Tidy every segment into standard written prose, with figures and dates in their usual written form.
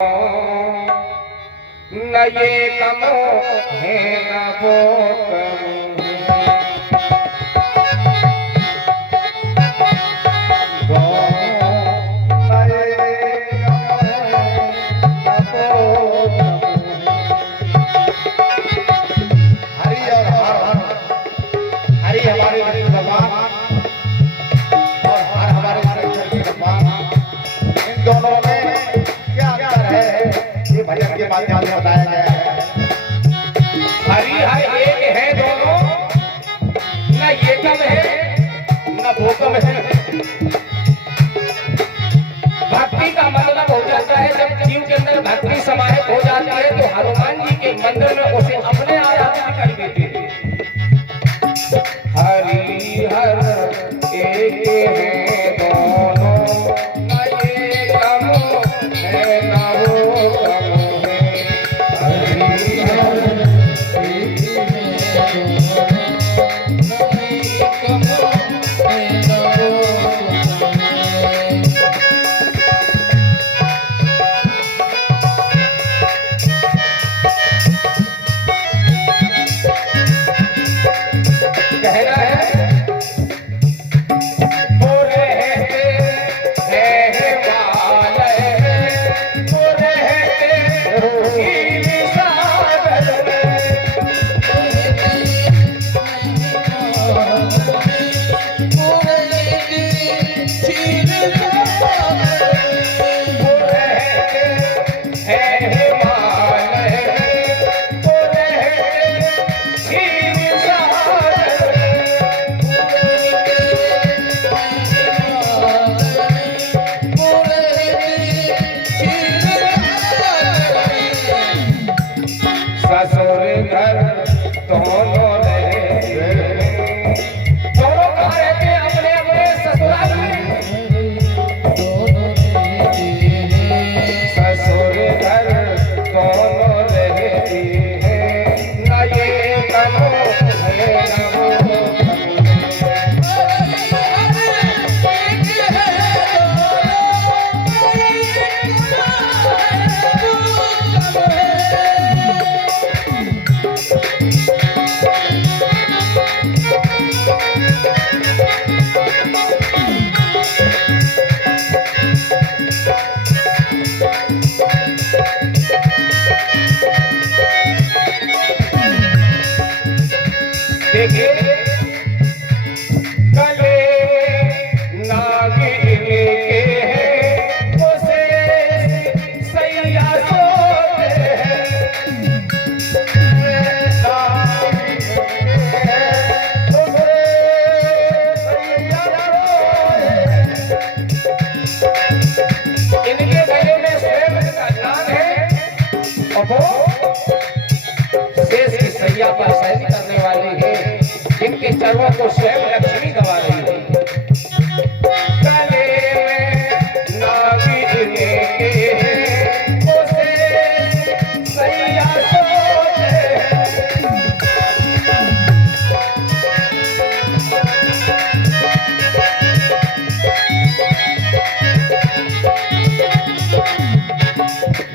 न ये कम है न वो कम हरि हमारे भगवान और हर हमारे भगवान, इन दोनों में क्या अंतर है ये भजन के माध्यम से बताया गया है। हरि हर एक है दोनों, न ये कम है न वो कम है। भक्ति का मतलब हो जाता है जब जीव के अंदर भक्ति समाहित हो जाती है तो हनुमान जी के मंदिर में उसे अपने आराधना दिखाई देते हैं। हरि हर एक है दोनों, न ये कम है न वो कम है। हरि हर एक है दोनों, न ये कम है न वो कम है। कहना है वो रहते हैं वाले, वो रहते ही सागर में, वो रहते चीर सागर में, वो रहते हैं वाले, वो रहते चीर सागर ससुर घर दोनों रहते, दोनों कहाँ रहते हैं? अपने अपने ससुराल में। ससुर घर दोनों रहते हैं, न ये कम है न वो देखिए गले नागिन के हैं उसे सैया सोते हैं, नागिन के हैं उसे सैया सोते हैं। इनके गले में स्वयं का नाग है और वो शेष की सैया पर शयन करने वाली है, जिनके चरणों को स्वयं लक्ष्मी दबा रही है। गले में नागिन के हैं उसे सैया सोते हैं।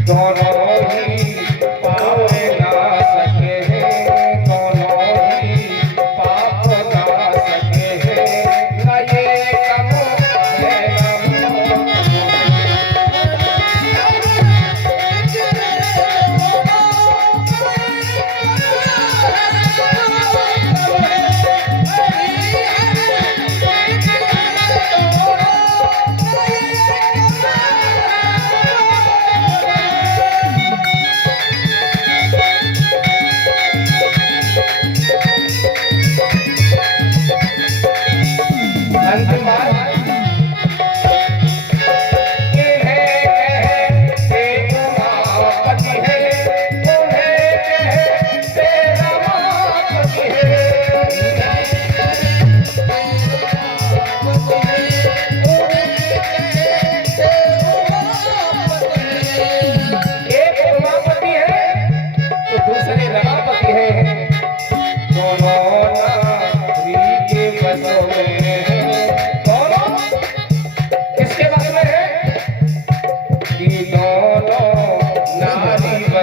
दोनों ही पावे ना सके हैं, दोनों ही पाप ना सके हैं, न ये कम है न वो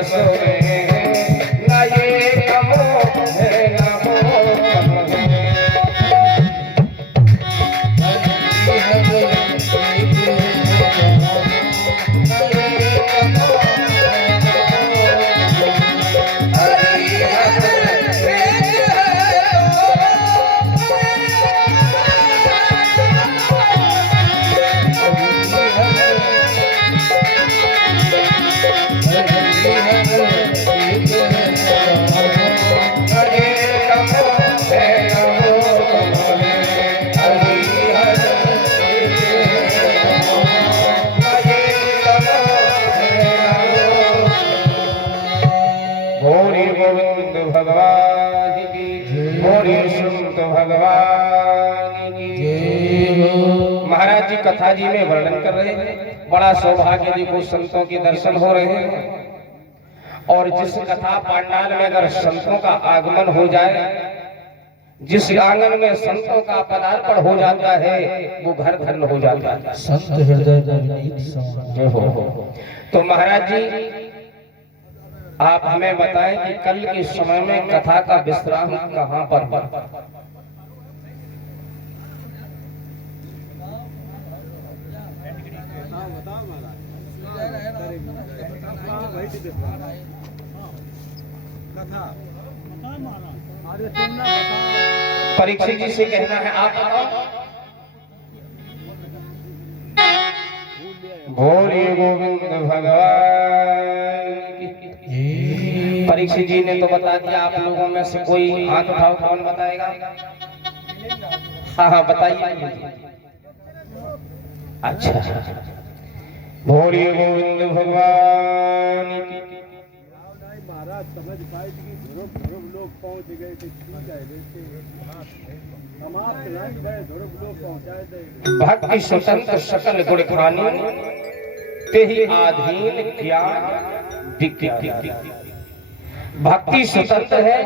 बस में ना ये कम है ना वो कम है। भगवान की बोले संत भगवान की। महाराज जी कथा जी में वर्णन कर रहे हैं, बड़ा सौभाग्य जी को संतों के दर्शन हो रहे हैं। और जिस कथा पांडाल में अगर संतों का आगमन हो जाए, जिस आंगन में संतों का पदार्पण हो जाता है, वो घर धन्य हो जाता है। संत हृदय नवनीत समान। जय हो। तो महाराज जी आप हमें बताएं कि कल के समय में कथा का विश्राम कहाँ पर परीक्षित जी से कहना है, आप बताओ। भोले गोविंद भगवान की। परीक्षित जी ने तो बता दिया, आप लोगों में से कोई हाथ उठाओ, कौन बताएगा? हाँ हाँ बताइए। अच्छा, भोले गोविंद भगवान की। महाराज समझ पाए कि ध्रुव लोग पहुंच गए थे, समाप्त नहीं गए, ध्रुव लोग पहुंचाए थे। भक्ति स्वतंत्र सकल गुण खानी, तेहि आधीन ज्ञान विज्ञान। भक्ति स्वतंत्र है,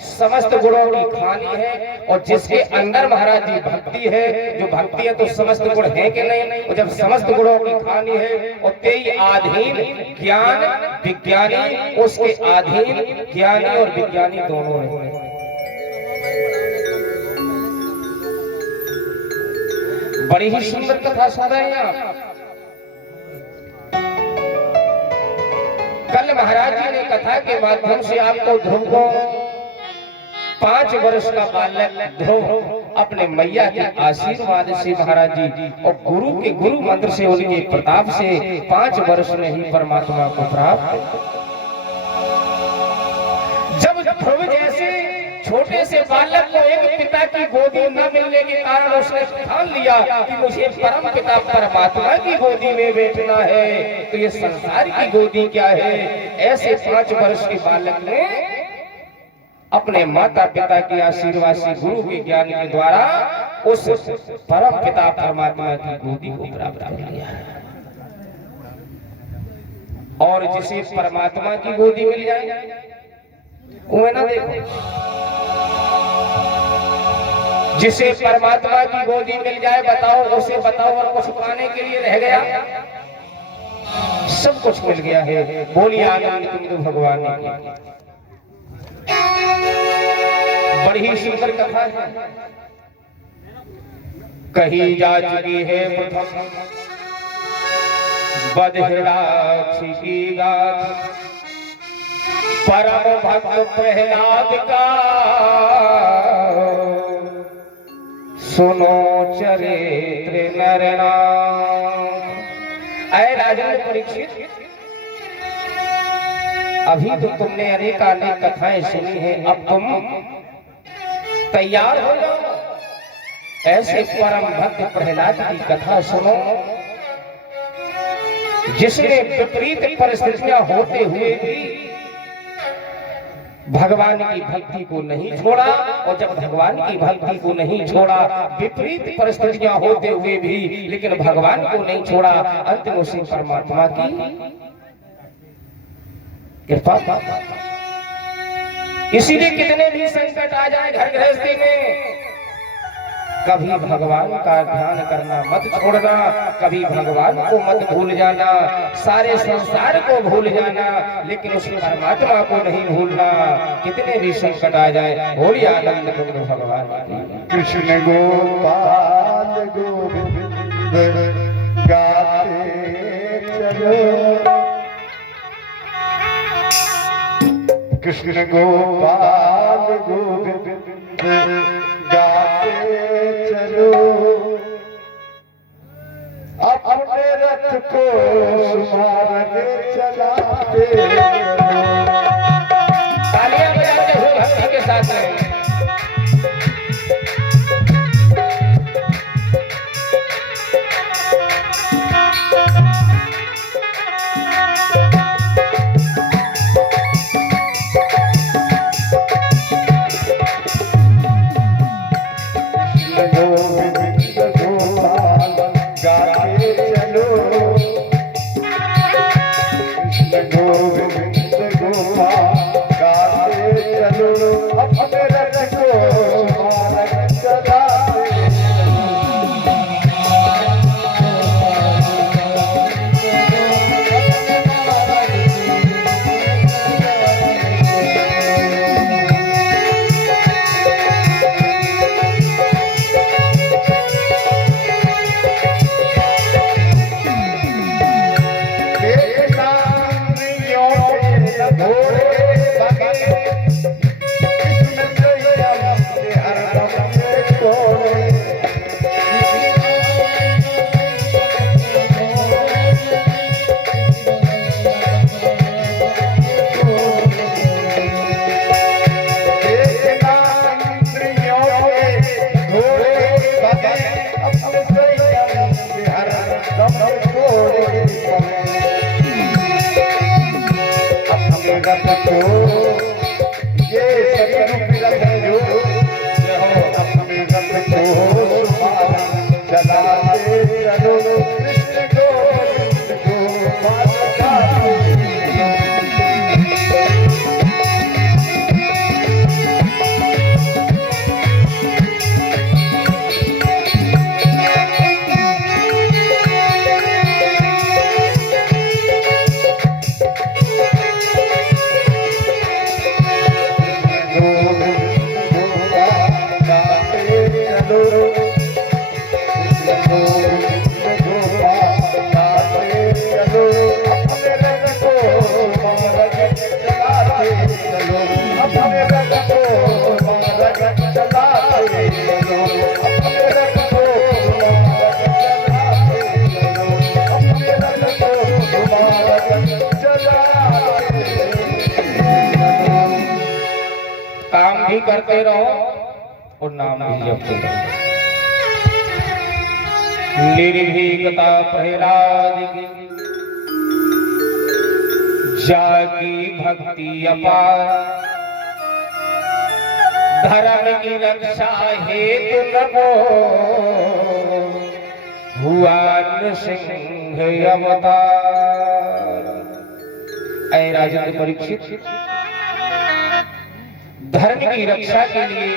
समस्त गुणों की खानी है। और जिसके अंदर महाराज जी भक्ति है, जो भक्ति है तो समस्त गुण है कि नहीं? और जब समस्त गुणों की खानी है और तेई आधीन ज्ञान विज्ञानी, उसके अधीन ज्ञानी और विज्ञानी दोनों है। बड़ी ही सुंदर कथा सुन रहे हैं आप। कल महाराज जी ने कथा के माध्यम से आपको ध्रुव को 5 वर्ष का बालक ध्रुव अपने मैया के आशीर्वाद से महाराज जी और गुरु के गुरु मंत्र से, उनके प्रताप से 5 वर्ष में ही परमात्मा को प्राप्त। जब ध्रुव जैसे छोटे से बालक को एक पिता की गोदी न मिलने के कारण उसने ठान लिया कि मुझे परम पिता परमात्मा की गोदी में बैठना है, तो ये संसार की गोदी क्या है? ऐसे 5 वर्ष के बालक ने अपने माता पिता के आशीर्वाद से, गुरु के ज्ञान के द्वारा उस परम पिता परमात्मा की गोदी को प्राप्त कर लिया। और जिसे परमात्मा की गोदी मिल जाए वो है ना, देखो, जिसे परमात्मा की गोदी मिल जाए, बताओ उसे बताओ और कुछ पाने के लिए रह गया? सब कुछ मिल गया है। बोलिए आनंद कुंज भगवान की। बड़ी ही सुंदर कथा है, कही जा चुकी है प्रथम बदहराक्षी की गाथा। परम भक्त प्रहलाद का सुनो चरित्र नरनाथ। ऐ राजेंद्र परीक्षित, अभी तो तुमने अनेकानेक कथाएं सुनी है, अब तुम तैयार हो जाओ, ऐसे परम भक्त प्रहलाद की कथा सुनो, जिसने विपरीत परिस्थितियां होते हुए भी भगवान की भक्ति को नहीं छोड़ा। और जब भगवान की भक्ति को नहीं छोड़ा, विपरीत परिस्थितियां होते हुए भी लेकिन भगवान को नहीं छोड़ा, अंत में उसे परमात्मा की कृपा। इसीलिए कितने भी संकट आ जाए घर गृहस्थी में, कभी भगवान का ध्यान करना मत छोड़ना, कभी भगवान को मत भूल जाना, सारे संसार को भूल जाना, लेकिन उस परमात्मा को नहीं भूलना। कितने भी संकट आ जाए, होली आनंद करो भगवान की। कृष्ण गोपाल गोविंद गाते चलो, कृष्ण गोपाल गोविंद गाते चलो, अपने रथ को मार्ग चलाते तालियां बजाते हुए भक्ति के साथ में। काम भी करते रहो और नाम भी जपते रहो। निर्भीकता पहराज की जाकी भक्ति अपार, धर्म की रक्षा हेतु नमो हुआ नृसिंह अवतार। ऐ राजेंद्र परीक्षित, धर्म की रक्षा के लिए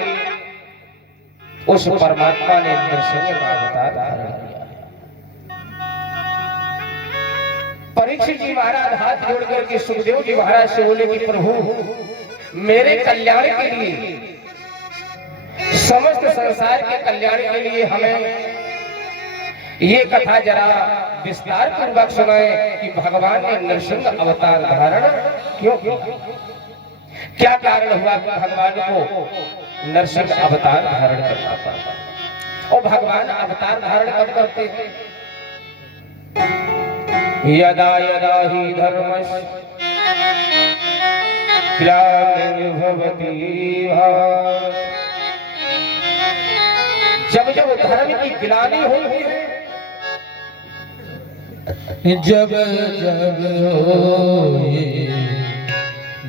उस परमात्मा ने नृसिंह का अवतार धारण किया है। परीक्षित जी महाराज हाथ जोड़ करके सुखदेव जी महाराज से बोले कि प्रभु मेरे कल्याण के लिए, समस्त संसार के कल्याण के लिए हमें ये कथा जरा विस्तार पूर्वक सुनाए कि भगवान ने नृसिंह अवतार धारण क्यों किया, क्या कारण हुआ कि भगवान को नरसिंह अवतार धारण करना पड़ा। और भगवान अवतार धारण कब करते हैं? यदा यदा ही धर्मस्य ग्लानिर्भवति भारत, जब जब धर्म की ग्लानि होती है, जब जब होए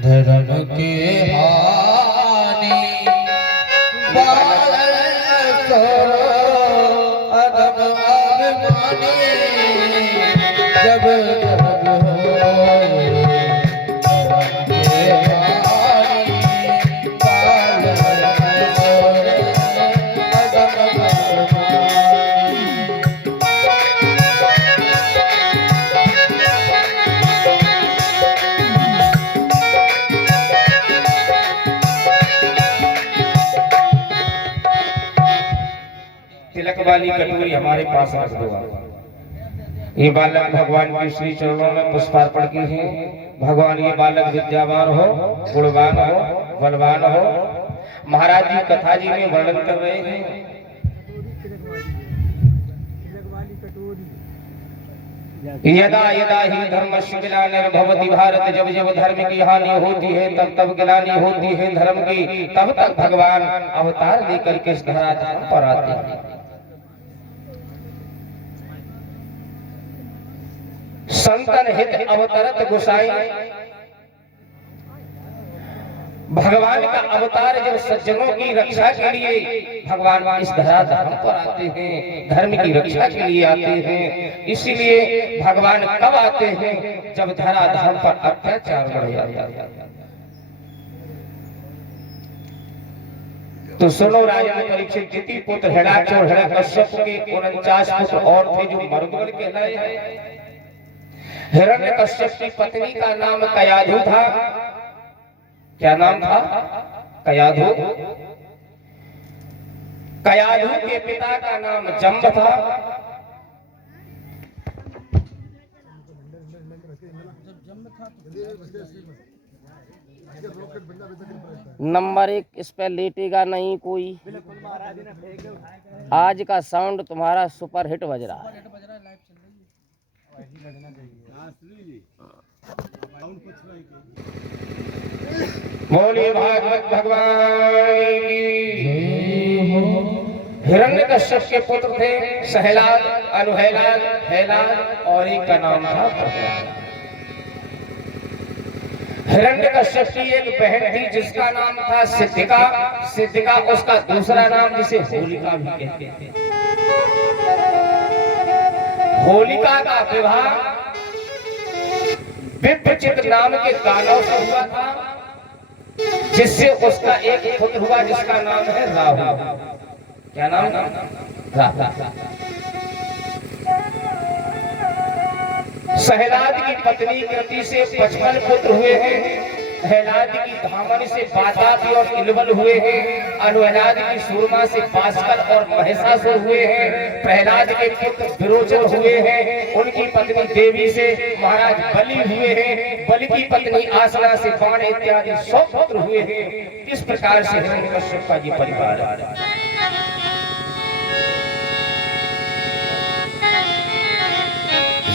धर्म के हानि, बालक अदब अभिमानी, जब जब होए धर्म के हानि, बालक अदब तिलक वाली कटोरी हमारे पास रख दो आप। ये बालक भगवान के श्री चरणों में पुष्पार्पण की है। भगवान ये बालक विद्यावान हो, गुणवान हो, बलवान हो। महाराज जी कथा जी में वर्णन कर रहे हैं, यदा यदा ही धर्मस्य ग्लानिर्भवति भारत, जब जब धर्म की हानि होती है तब तब ग्लानि होती है धर्म की, तब तक भगवान अवतार लेकर के इस धरातल पर आते हैं। संतन हित अवतरत गोसाई, भगवान का अवतार जब सज्जनों की रक्षा के लिए भगवान इस धरातल पर आते हैं, धर्म की रक्षा के लिए आते हैं। इसीलिए भगवान कब आते हैं? जब धराधाम पर अत्याचार बढ़ जाता है। तो सुनो राजा परीक्षित, जिति पुत्र हिरण्याक्ष और हिरण्यकश्यप के 49 पुत्र और थे जो मरुदगण कहलाए हैं। हिरण्यकश्यप की पत्नी का नाम कयाधु था। क्या नाम था? कयाधु। कयाधु के पिता का नाम जम्ब था। नंबर 1 इस पे लेटेगा नहीं कोई। आज का साउंड तुम्हारा सुपर हिट बज रहा है। बोलिए भागवत भगवान की। हिरण्यकश्यप के पुत्र थे सहलाद, अनुहेलाद, हेलाद और एक का नाम था प्रह्लाद। हिरण्यकश्यप की एक बहन थी जिसका नाम था सिद्धिका। सिद्धिका उसका दूसरा नाम जिसे होलिका भी कहते हैं। होलिका का विवाह विप्रचित नाम के दानव से हुआ था, जिससे उसका एक पुत्र हुआ जिसका नाम है राहु। क्या नाम? राहु। सहलाद की पत्नी कृति से 55 पुत्र हुए हैं। हेलाद की धामन से बातापी और इलवल हुए हैं। अनुहेलाद की सूरमा से पास्कल और महिषासुर हुए हैं। प्रहलाद के पुत्र विरोचन हुए हैं। उनकी पत्नी देवी से महाराज बलि हुए हैं। बलि की पत्नी आसना से बाण इत्यादि 100 पुत्र हुए हैं। इस प्रकार से हिरण्यकश्यप का ये परिवार है।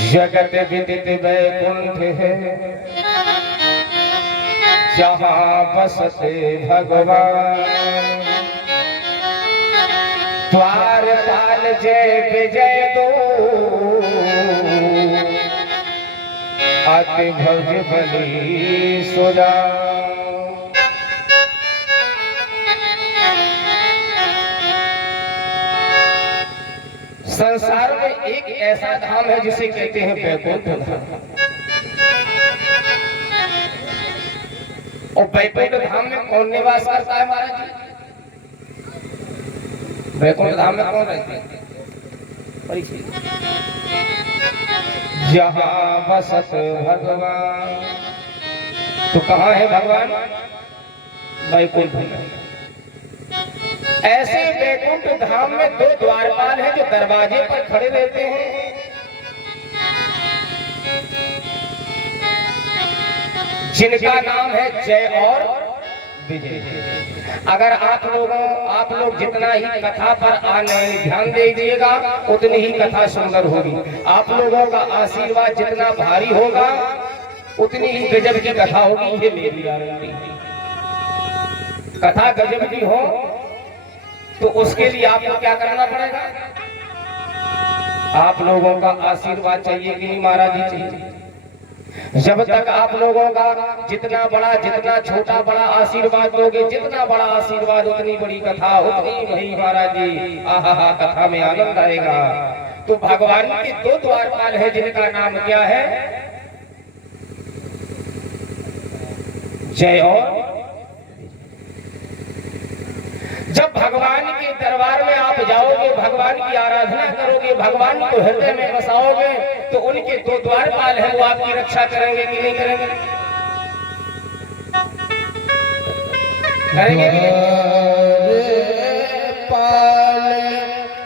जगत विदित वैकुंठ है जहाँ बसते भगवान, द्वारपाल जय विजय दो अति भज बलि सुजा। संसार में एक ऐसा धाम है जिसे कहते हैं वैकुंठ धाम। और वैकुंठ धाम में कौन निवास करता है महाराज जी? वैकुंठ धाम में कौन रहते हैं? परीक्षित। जहाँ बसत भगवान, तो कहाँ है भगवान? वैकुंठ में। ऐसे वैकुंठ धाम में 2 द्वारपाल हैं जो दरवाजे पर खड़े रहते हैं। जिनका नाम है जय और विजय। अगर आप लोग जितना ही कथा पर आने ध्यान दीजिएगा उतनी ही कथा सुंदर होगी। आप लोगों का आशीर्वाद जितना भारी होगा उतनी ही गजब की कथा होगी। ये मेरी गारंटी। कथा गजब की हो तो उसके लिए आपको क्या करना पड़ेगा? आप लोगों का आशीर्वाद चाहिए कि नहीं महाराज जी? चाहिए। जब तक आप लोगों का जितना बड़ा जितना छोटा बड़ा आशीर्वाद दोगे, जितना बड़ा आशीर्वाद उतनी बड़ी कथा, उतनी बड़ी महाराज जी आहा कथा में आनंद आएगा। तो भगवान के 2 द्वारपाल है जिनका नाम क्या है? जय और। जब भगवान के दरबार में आप जाओगे, भगवान की आराधना करोगे, भगवान को हृदय में बसाओगे, तो उनके 2 द्वारपाल हैं वो आपकी रक्षा करेंगे कि नहीं करेंगे? करेंगे कि नहीं? पाल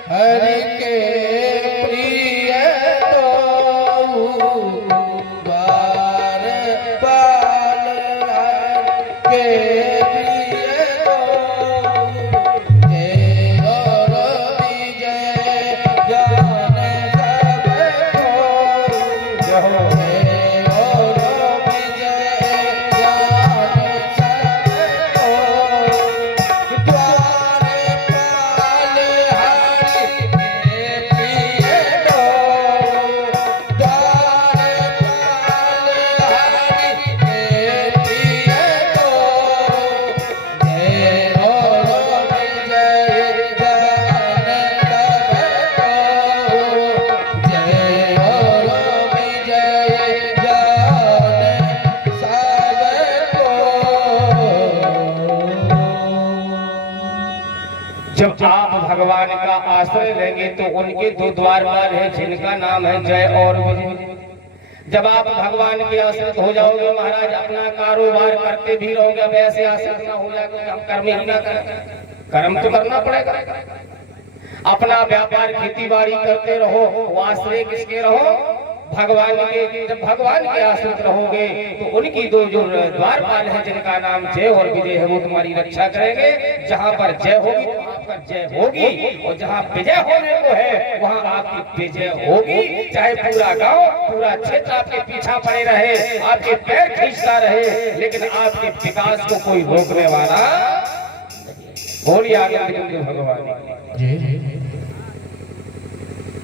हरि के प्रिय को जय और विजय जाने सबको जय और विजय जाने सबको द्वारपाल हरि के प्रिय को द्वारपाल हरि के प्रिय को जय और विजय जाने सबको जय और विजय जाने सबको। जब आप भगवान का आश्रय लेंगे तो उनके दो द्वारपाल है जिनका नाम है जय और विजय। जब आप भगवान के आश्रित हो जाओगे महाराज, अपना कारोबार करते भी रहोगे, अब ऐसे आश्रित ना हो जाओगे हम कर्म ही ना करें। कर्म तो करना पड़ेगा। अपना व्यापार खेती बाड़ी करते रहो, वो आश्रय किसके रहो? भगवान के। जब भगवान के आश्रित रहोगे तो उनकी दो जो द्वारपाल है जिनका नाम जय और विजय है वो तुम्हारी रक्षा करेंगे। जहाँ पर जय होगी तो आपका जय होगी, और जहाँ विजय होने को है वहाँ आपकी विजय होगी। चाहे पूरा गांव पूरा क्षेत्र आपके पीछा पड़े रहे, आपके पैर खींचता रहे, लेकिन आपके विकास को कोई रोकने वाला। बोलिए आनंद कुंज भगवान।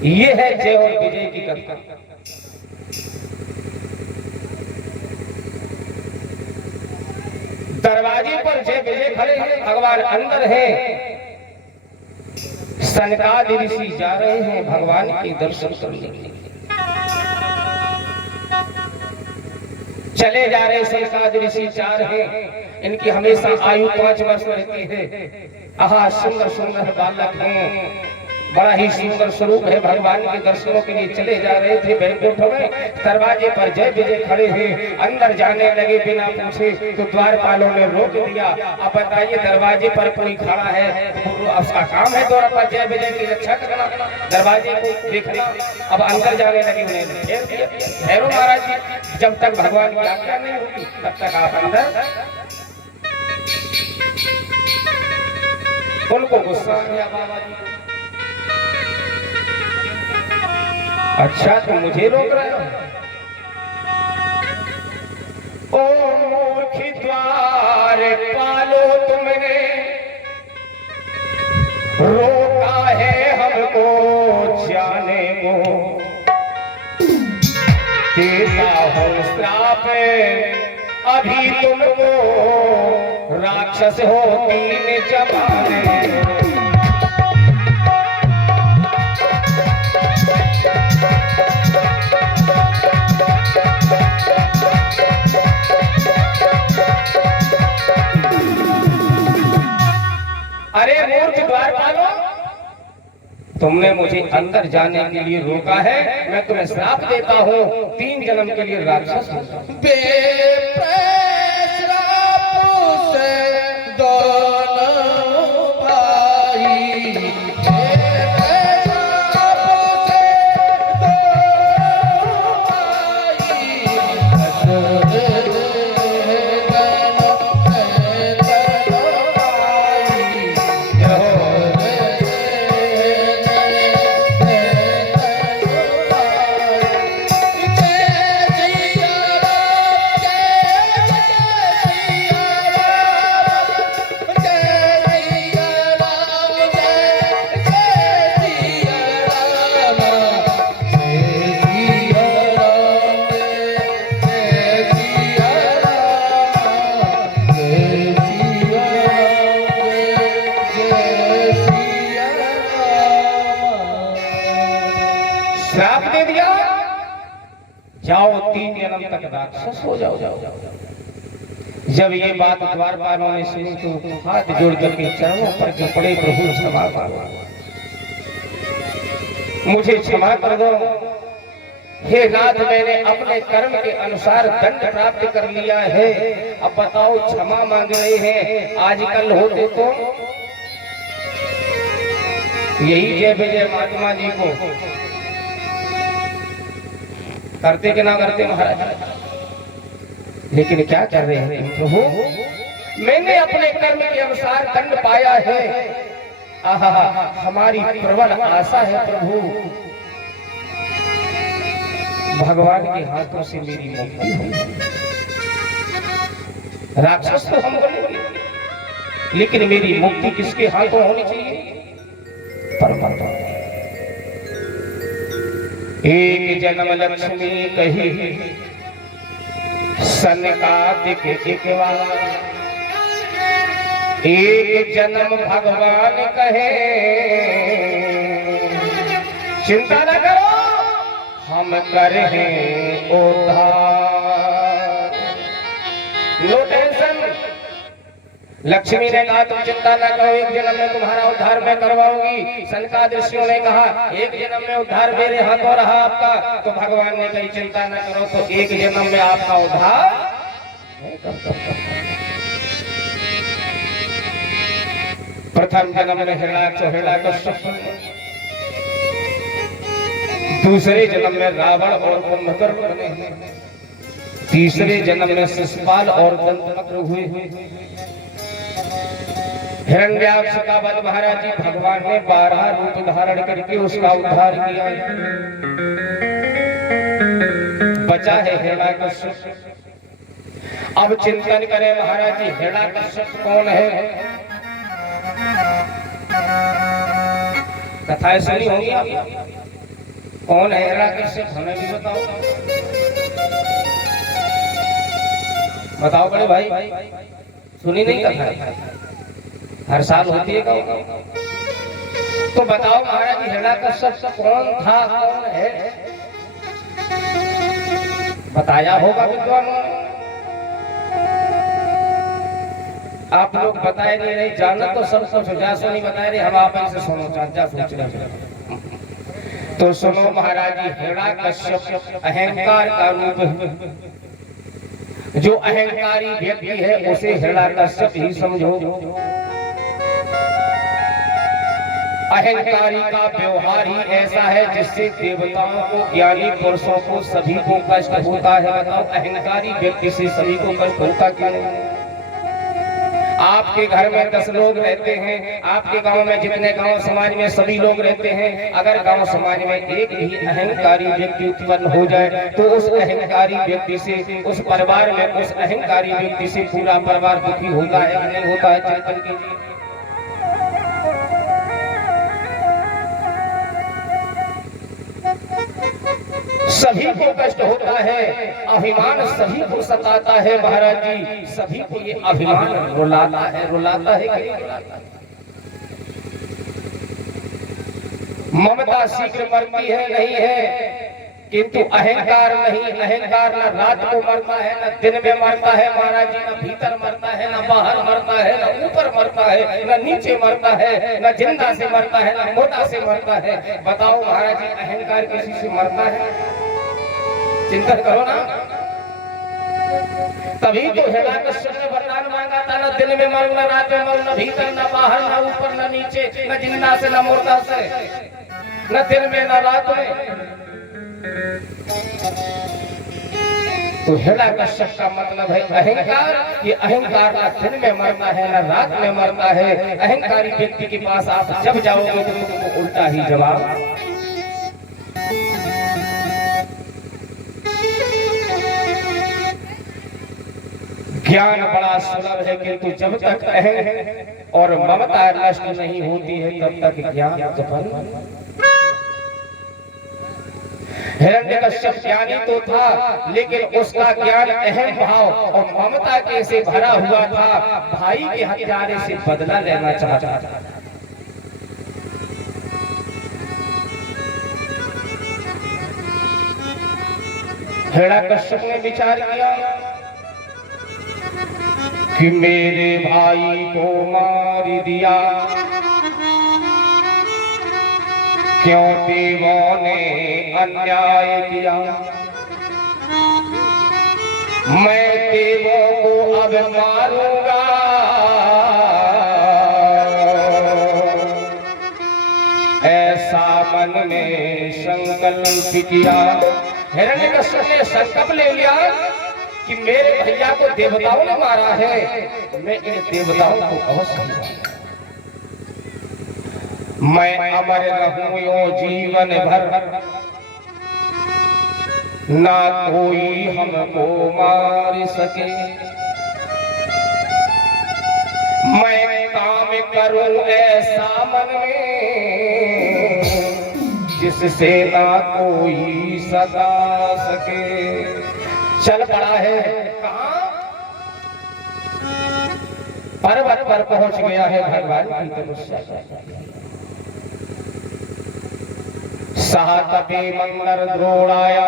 ये है जय और विजय की कथा। दरवाजे पर जय विजय खड़े हैं, भगवान अंदर है। सनकादि ऋषि जा रहे हैं भगवान के दर्शन करने के लिए। चले जा रहे सनकादि ऋषि चार हैं, इनकी हमेशा आयु 5 वर्ष रहती है। आहा सुंदर सुंदर बालक हैं, बड़ा ही सुंदर स्वरूप है। भगवान के दर्शनों के लिए चले जा रहे थे बैकुंठ में। दरवाजे पर जय विजय खड़े हैं, अंदर जाने लगे बिना पूछे तो द्वारपालों ने रोक दिया। अब बताइए दरवाजे पर कोई खड़ा है तो उसका काम है द्वार पर जय विजय की रक्षा करना, दरवाजे को देखना। अब अंदर जाने लगे, उन्हें भैरव महाराज जी जब तक भगवान की आज्ञा नहीं होगी तब तक आप अंदर। उनको गुस्सा आ गया बाबा जी को। अच्छा तो मुझे रोक रहे हो? ओ मूर्ख द्वार पालो तुमने रोका है हमको जाने को। देता हूँ श्राप अभी तुमको, राक्षस हो 3 जमाने। अरे मूर्ख द्वारपालो, तुमने मुझे अंदर जाने के लिए रोका है, मैं तुम्हें श्राप देता हूँ 3 जन्म के लिए राक्षस होगा। श्राप दे दिया, जाओ 3 जन्म तक राक्षस हो जाओ। जब ये बात द्वारपालों ने सुनी तो हाथ जोड़ करके चरणों पर गिर पड़े, प्रभु क्षमा करो, मुझे क्षमा कर दो। हे नाथ, मैंने अपने कर्म के अनुसार दंड प्राप्त कर लिया है, अब बताओ क्षमा मांग रहे हैं। आजकल होते तो यही जय विजय महात्मा जी को करते कि ना करते महाराज, लेकिन क्या कर रहे हैं प्रभु? मैंने अपने कर्म के अनुसार दंड पाया है। आहा, हमारी प्रबल आशा है प्रभु, भगवान के हाथों से मेरी मुक्ति हो। राक्षस तो हम बोलेंगे, लेकिन मेरी मुक्ति किसके हाथों होनी चाहिए? परमात्मा। एक जन्म लक्ष्मी कही सनकादिक एक वाला, एक जन्म भगवान कहे चिंता न करो हम करें उद्धार। No tension. लक्ष्मी ने कहा तुम चिंता न करो, एक जन्म में तुम्हारा उद्धार मैं करवाऊंगी। सनकादिक ने कहा एक जन्म में उद्धार मेरे हाथों रहा आपका। तो भगवान ने कही चिंता न करो, तो एक जन्म में आपका उद्धार प्रथम जन्म में हिरण्याकश्यप, दूसरे जन्म में रावण और कुंभकर्ण बने, तीसरे जन्म में शिशुपाल और दंतवक्र हुए। हिरण्याक्ष का वध महाराज जी भगवान ने 12 रूप धारण करके उसका उद्धार किया। बचा है हिरण्याकश्यप। अब चिंतन करें महाराज जी, हिरण्याकश्यप कौन है? कथाएं सुनी होंगी आप, कौन है हिरण्याकश्यप? हमें भी बताओ, बताओ बड़े भाई। सुनी नहीं कथा? हर साल होती है गाँव। तो बताओ महाराज जी हिरण्याकश्यप कौन था, कौन है? बताया होगा विद्वानों ने। आप लोग बताए नहीं, जाना तो सब कुछ जासो नहीं बताए रहे, हम आप से सुनो चाचा सोच रहे। तो सुनो महाराज जी, हिरण्याकश्यप अहंकार का रूप है। जो अहंकारी व्यक्ति है उसे हिरण्याकश्यप ही समझो। अहंकारी का व्यवहार ही ऐसा है जिससे देवताओं को, ज्ञानी पुरुषों को, सभी को कष्ट होता है। बताओ अहंकारी व्यक्ति से सभी को कष्ट होता क्यों नहीं? आपके घर में 10 लोग रहते हैं, आपके गांव में जितने गांव समाज में सभी लोग रहते हैं, अगर गांव समाज में एक भी अहंकारी व्यक्ति उत्पन्न हो जाए तो उस अहंकारी व्यक्ति से, उस परिवार में उस अहंकारी व्यक्ति से पूरा परिवार दुखी होता है कि नहीं होता है? चिंतन कीजिए। सभी को कष्ट होता है, अभिमान सभी को सताता है महाराज जी, सभी को ये अभिमान रुलाता है। रुलाता है कि नहीं रुलाता? ममता शीघ्र मरती है नहीं है, किंतु अहंकार नहीं। अहंकार न रात को मरता है, न दिन में मरता है महाराज जी, न भीतर मरता है, न बाहर मरता है, न ऊपर मरता है, न नीचे मरता है, न जिंदा से मरता है, न मुर्दा से मरता है। बताओ महाराज जी अहंकार किसी से मरता है? चिंतन करो ना। तभी तो हिरण्याकश्यप ने वरदान मांगा था, न दिन में मरू, न रात में मरू, न भीतर, न बाहर, न ऊपर, न नीचे, न जिंदा से, न मुर्दा से, न दिन में, न रात में। तो हिरण्याकश्यप का मतलब है अहंकार। ये अहंकार न दिन में मरता है, न रात में मरता है। अहंकारी व्यक्ति के पास आप जब जाओगे तो तुमको उल्टा ही जवाब। ज्ञान बड़ा सुलभ है, किंतु जब तक अहं और ममता नष्ट नहीं होती है तब तक ज्ञान सफल। हिरण्याकश्यप ज्ञानी तो था, लेकिन उसका ज्ञान अहम भाव और ममता के से भरा हुआ था। भाई के हत्यारे से बदला लेना चाहता था। हिरण्याकश्यप ने विचार किया कि मेरे भाई को मार दिया, क्यों देवों ने अन्याय किया। मैं देवों को अब मारूंगा, ऐसा मन में संकल्प किया। हिरण्याकश्यप ने संकल्प ले लिया कि मेरे भैया को देवताओं ने मारा है, मैं इन देवताओं को अवश्य मारूंगा। मैं अमर रहूं यो जीवन भर, ना कोई हमको मार सके। मैं काम करूं ऐसा मन में, जिससे ना कोई सता सके। चल पड़ा है कहां? पर्वत पर पहुंच गया है भगवान की तपस्या। सहतपे मंदर द्रोणाया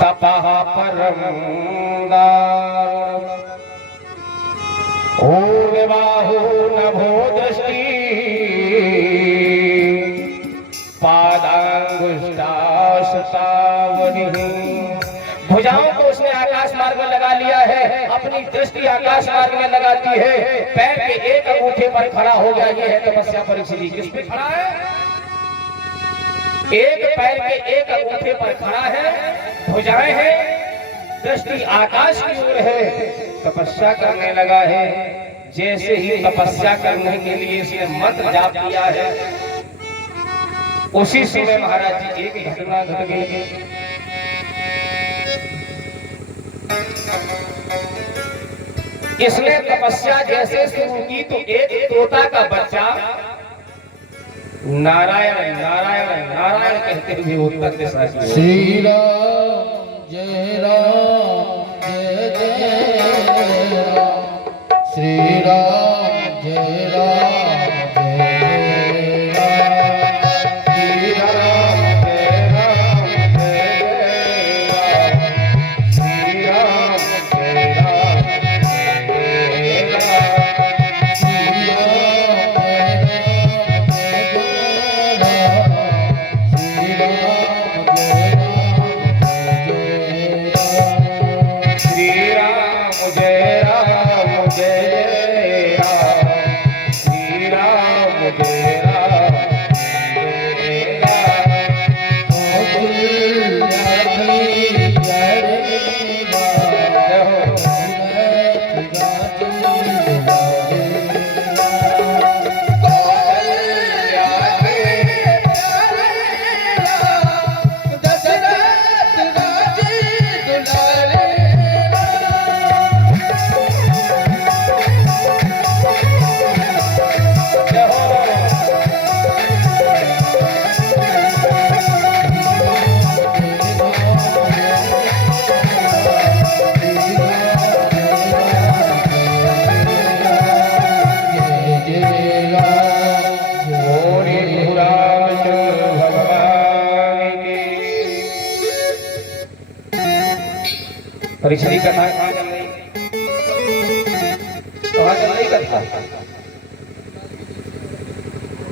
तपः परम दारुणम्। ऊर्ध्वबाहु नभो दृष्टि पादांगुष्ठाशतावनिः। भुजाओं को उसने आकाश मार्ग में लगा लिया है, अपनी दृष्टि आकाश मार्ग में लगाती है। पैर के एक अंगूठे पर खड़ा हो गया। ये है तपस्या परीक्षित। किस पे खड़ा है? एक पैर के एक अंगूठे पर खड़ा है, भुजाएं हैं, दृष्टि आकाश की ओर है, तपस्या करने लगा है। जैसे ही तपस्या करने के लिए इसने मंत्र जाप किया है, उसी समय महाराज जी एक घटना घट गई। इसने तपस्या जैसे शुरू की तो एक तोता का बच्चा नारायण नारायण नारायण कहते हुए उत्तर दिशा की श्री राम जय राम जय जय राम। श्री राम जय राम जय राम। श्री राम जय राम जय राम। श्री राम जय राम जय राम। श्री राम श्री राम जय राम जय राम। श्री राम जय राम जय परीक्षा की कथा कहाँ चल रही? कहाँ चल रही कथा?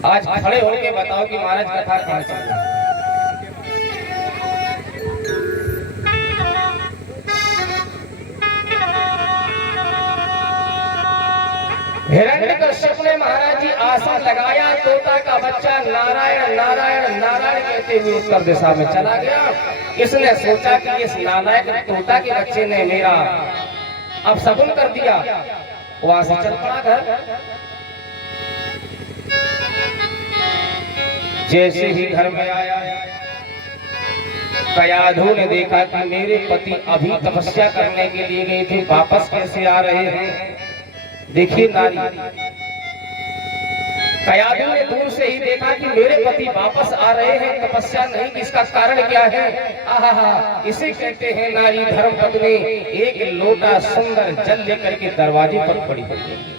आज खड़े होके बताओ कि महाराज कथा कहाँ चल रही? हिरण्यकश्यप ने महाराज जी आसन लगाया, तोता का बच्चा नारायण नारायण नारायण कहते हुए उत्तर दिशा में चला गया। इसने सोचा कि इस नालायक तोता के बच्चे ने मेरा अब सगुन कर दिया, वहां से चल पड़ा घर। जैसे ही घर में आया, कयाधु ने देखा कि मेरे पति अभी तपस्या करने के लिए गए थे, वापस कैसे आ रहे हैं। देखिए नारी, कयाधु ने दूर से ही देखा कि मेरे पति वापस आ रहे हैं, तपस्या नहीं, इसका कारण क्या है। आहा, इसे कहते हैं नारी धर्म पत्नी। एक लोटा सुंदर जल लेकर के दरवाजे पर खड़ी हुई है।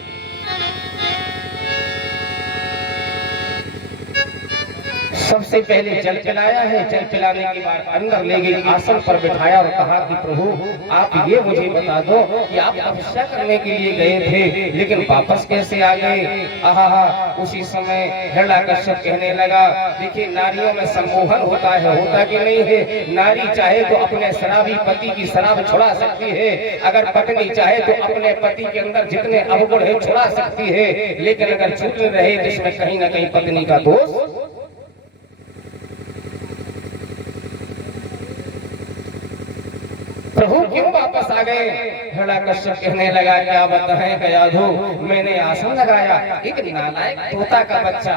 सबसे पहले जल पिलाया है, जल पिलाने के बाद अंदर ले गई, आसन पर बिठाया और कहा कि प्रभु आप ये मुझे बता दो कि आप तपस्या करने के लिए गए थे लेकिन वापस कैसे आ गए। आहा, उसी समय हिरण्यकश्यप कहने लगा, देखिए नारियों में सम्मोहन होता है, होता कि नहीं है। नारी चाहे तो अपने शराबी पति की शराब छुड़ा सकती है, अगर पत्नी चाहे तो अपने पति के अंदर जितने अवगुण है छुड़ा सकती है, लेकिन अगर छूट रहे जिसमें कहीं ना कहीं पत्नी का दोष। प्रभु क्यों वापस आ गए? हिरण्यकश्यप कहने लगा क्या बताएं कयाधु, मैंने आसन लगाया, एक नालायक तोता का बच्चा,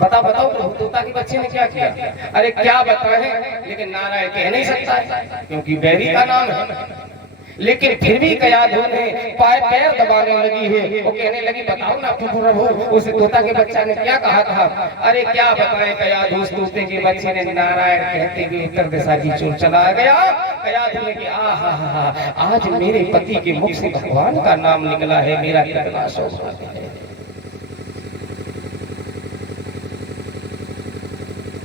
बताओ प्रभु तोता के बच्चे ने क्या किया? अरे क्या बताएं, लेकिन नारायण कह नहीं सकता है क्योंकि बैरी का नाम है। लेकिन फिर भी कयाधु ने पैर दबाने लगी है, वो कहने लगी बताओ ना प्रभु उस तोता के बच्चा ने क्या कहा था? अरे क्या बताएं कयाधु, उस तोते के बच्चे ने नारायण कहते हुए उत्तर दिशा की ओर चला गया। कयाधु ने कहा आज मेरे पति के मुख से भगवान का नाम निकला है, मेरा कितना सौभाग्य है।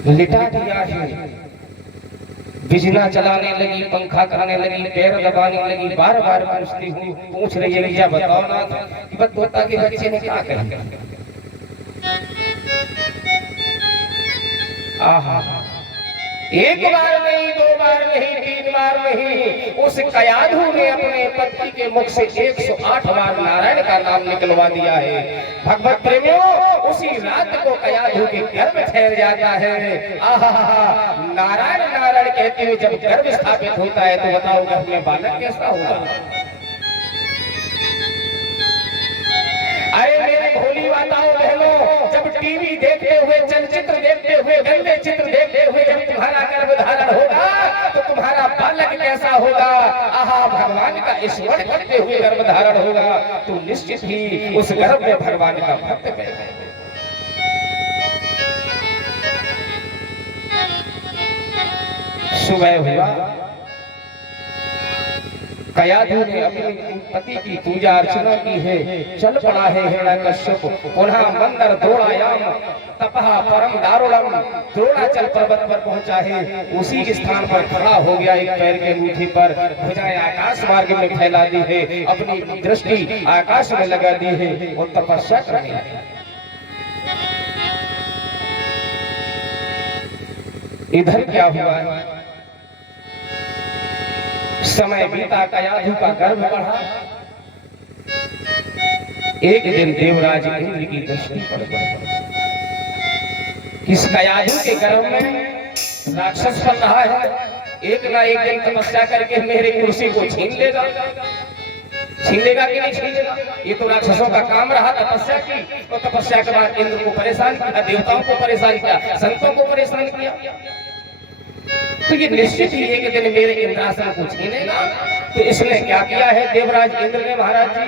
लिटा दिया है, बिजना चलाने लगी, पंखा करने लगी, पैर दबाने लगी, बार बार पूछ रही है क्या बताओ ना कि तोता के बच्चे ने क्या कहा? आहा, एक बार नहीं, दो बार नहीं, तीन बार नहीं, उस कयाधु ने अपने पति के मुख से 108 बार नारायण का नाम निकलवा दिया है। भगवत प्रेमियों, उसी रात को कयाधु के गर्भ ठहर जाता है। आहा, नारायण नारायण कहते हुए जब गर्भ स्थापित होता है तो बताओ गर्भ में बालक कैसा होगा? अरे मेरे भोली माताओं बहनों, जब टीवी देखते हुए, चलचित्र देखते हुए, गंदे चित्र देखते हुए जब तुम्हारा गर्भ धारण होगा तो तुम्हारा बालक कैसा होगा? आहा, भगवान का स्मरण करते हुए गर्भ धारण होगा तो निश्चित ही उस गर्भ में भगवान का भक्त पैदा होगा। सुबह हुआ, कयाधु ने अपने पति की पूजा अर्चना की है, चल पड़ा है हिरण्यकश्यप पुनः मंदर द्रोणायाम तपः परम दारुणम, द्रोणाचल पर्वत पर पहुंचा है। उसी स्थान पर खड़ा हो गया, एक पैर के अंगूठे पर, भुजाएं आकाश मार्ग में फैला दी है, अपनी दृष्टि आकाश में लगा दी है और तपस्या करने लगा। इधर क्या हुआ? समय बीता, कयाधु का गर्भ बढ़ा। एक दिन देवराज इंद्र की दृष्टि पड़ गई। इस कयाधु के गर्भ में राक्षस बन रहा है, एक ना एक दिन तपस्या करके मेरे कुर्सी को छीन लेगा। छीन लेगा कि नहीं छीन लेगा? ये तो राक्षसों का काम रहा तपस्या की, तो तपस्या के बाद इंद्र को परेशान किया, देवताओं को परेशान किया, संतों को परेशान किया, तो ये निश्चित ही एक दिन मेरे इंद्रासन को छीनेगा। तो इसने क्या किया है देवराज इंद्र ने? महाराज जी,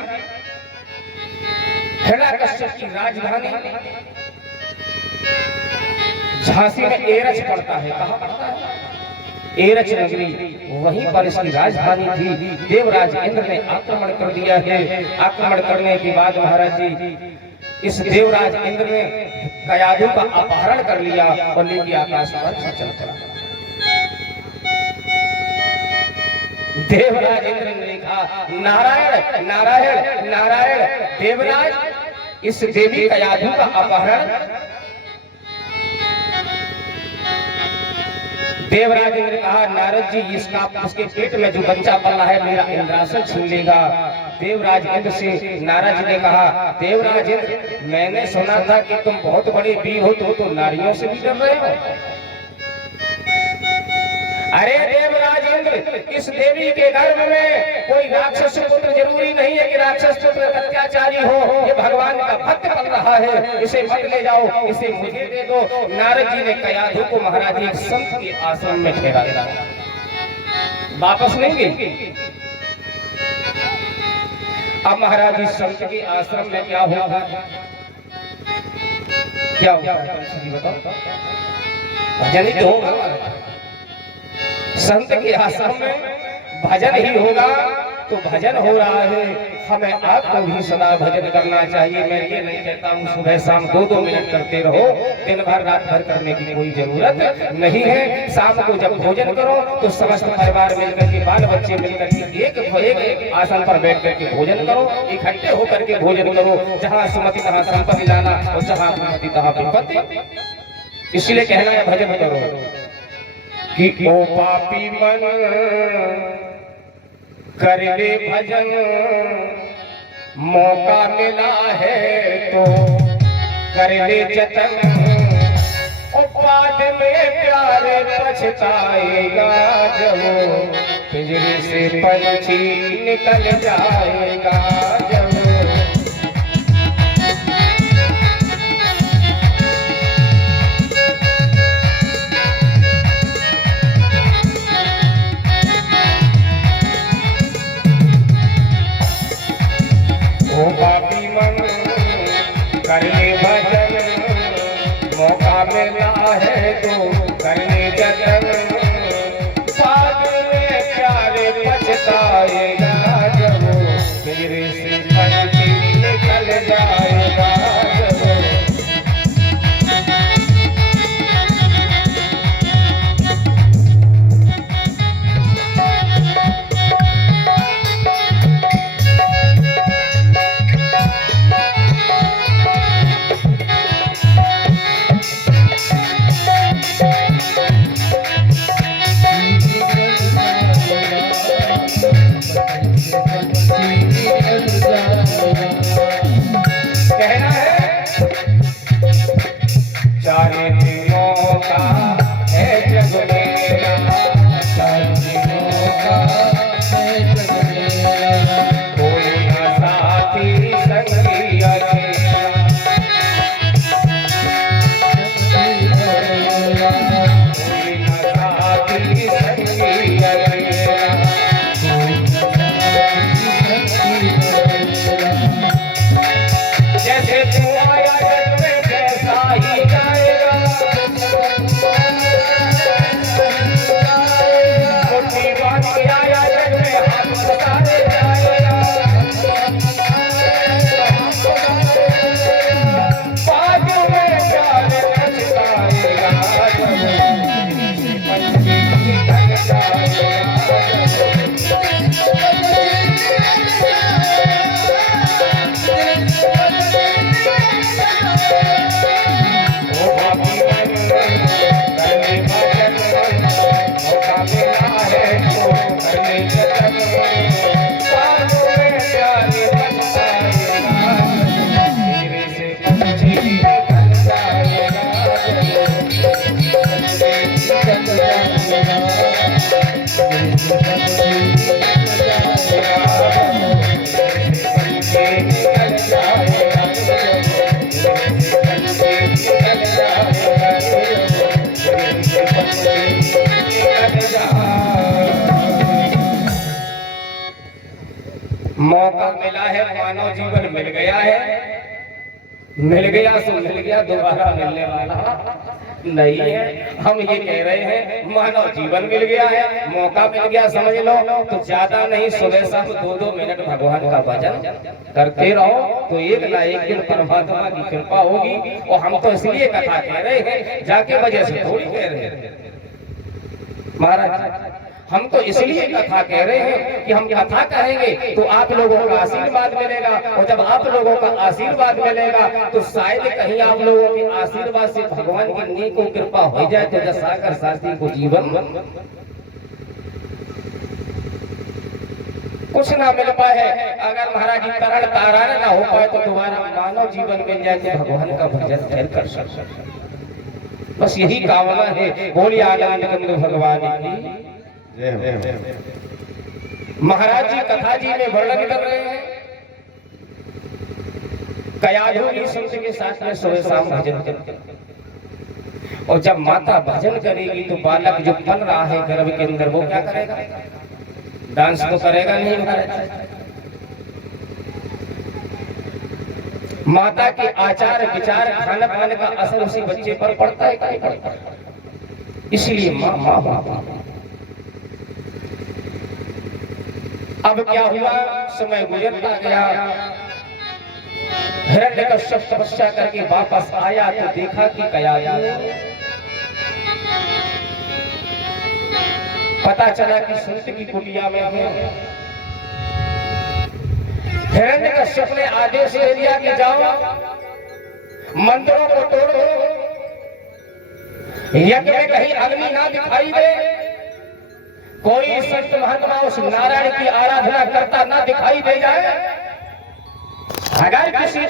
हिरण्यकश्यप की राजधानी झांसी में एरच पड़ता है। कहाँ पड़ता है? एरच नगरी, वहीं पर इसकी राजधानी थी। देवराज इंद्र ने आक्रमण कर दिया है। आक्रमण करने के बाद महाराज जी, इस देवराज इंद्र ने कयाधु का अपहरण कर लिया और लेके आकाश पर चल पड़ा। देवराज इंद्र ने देखा, नारायण नारायण नारायण, देवराज इस देवी कयाधु का अपहरण। देवराज इंद्र ने कहा, नारद जी इसके पेट में जो बच्चा पला है मेरा इंद्रासन छीन लेगा। देवराज इंद्र से नारद जी ने कहा, देवराज इंद्र, मैंने सुना था कि तुम बहुत बड़े वीर हो, तो नारियों से भी डर रहे हो? अरे देवराज इंद्र, इस देवी के गर्भ में कोई राक्षस पुत्र जरूरी नहीं है कि राक्षस पुत्र अत्याचारी हो। ये भगवान का भक्त बन रहा है, इसे मत ले जाओ, इसे मुझे दे दो। नारद जी ने कयाधु को महाराज एक संत के आश्रम में ठहरा दिया। वापस नहीं गए। अब महाराज इस संत के आश्रम में क्या होगा? क्या होगा बताओ? भजन ही तो होगा। संत के आश्रम में भजन ही होगा। तो भजन हो रहा है, हमें आपको भी सदा भजन करना चाहिए। मैं ये नहीं कहता हूँ सुबह शाम 2-2 मिनट करते रहो, दिन भर रात भर करने की कोई जरूरत नहीं है। शाम को जब भोजन करो तो समस्त परिवार मिलकर के, बाल बच्चे मिलकर के एक आसन पर बैठ करके भोजन करो, इकट्ठे होकर के भोजन करो। जहाँ सुमति तहाँ संपत्ति लाना और जहाँ विपत्ति तहाँ विपत्ति। इसलिए कहना है भजन करो कि ओ पापी मन कर ले भजन, मौका मिला है तो कर ले जतन। ओ बाद में प्यारे पछताएगा जब पिंजरे से पंछी निकल जाएगा जब। ओ पापी मन कर ले भजन, मौका मिला है तो करने जतन, बाद में प्यारे पछताएगा जब मेरे से पंछी निकल जाएगा जब। कहना है चारे दिनों का है जग मेरा, चारे दिनों का है जग मेरा, कोई न साथी संगी अकेला, कोई न साथी संगी अकेला। जैसे तू आया जग में वैसा ही जाएगा, मुट्ठी बांध के आया जग में हाथ बटाए जाएगा, बाद में प्यारे पछताएगा जब पंछी निकल जाएगा। मौका मिला है, मानव जीवन मिल गया है, मिल गया सो मिल गया, दोबारा मिलने वाला नहीं है। हम ये कह रहे हैं मानव जीवन मिल गया है, मौका मिल गया, समझ लो तो ज्यादा नहीं, सुबह शाम 2-2 मिनट भगवान का भजन करते रहो तो एक ना एक दिन परमात्मा की कृपा होगी। और हम तो इसलिए कथा कह रहे हैं, जाके वजह से थोड़ी कह रहे हैं महाराज, हम तो इसलिए कथा कह रहे हैं कि हम कथा कहेंगे तो आप लोगों का आशीर्वाद मिलेगा, और जब आप लोगों का आशीर्वाद मिलेगा तो शायद कहीं आप लोगों के आशीर्वाद से भगवान की नेक को कृपा हो जाए तो दशाकर शास्त्री को जीवन कुछ ना मिल पाए। अगर महाराज जी तरण तारण ना हो पाए तो दोबारा मानव जीवन मिल जाए तो भगवान का भजन फिर कर सकते। बस यही कामना है। बोलिए आनंद भगवान की। महाराज जी कथा जी में वर्णन कर रहे हैं, कयाधुरी संत के साथ में सुबह शाम भजन करते, और जब माता भजन करेगी तो बालक जो पल रहा है गर्भ के अंदर वो क्या करेगा? डांस तो करेगा नहीं महाराज। माता के आचार विचार खान पान का असर उसी बच्चे पर पड़ता है, क्या पड़ता है? इसलिए माँ माँ माँ। अब क्या हुआ, समय गुजरता गया, हिरण्यकश्यप तपस्या करके वापस आया तो देखा कि कयाधुरी, पता चला कि संत की कुटिया में है। हिरण्यकश्यप ने आदेश दे दिया कि जाओ मंदिरों को तोड़ दो, यज्ञ में कहीं अग्नि ना दिखाई दे, कोई संत महात्मा उस नारायण की आराधना करता ना दिखाई दे जाए। अगर किसी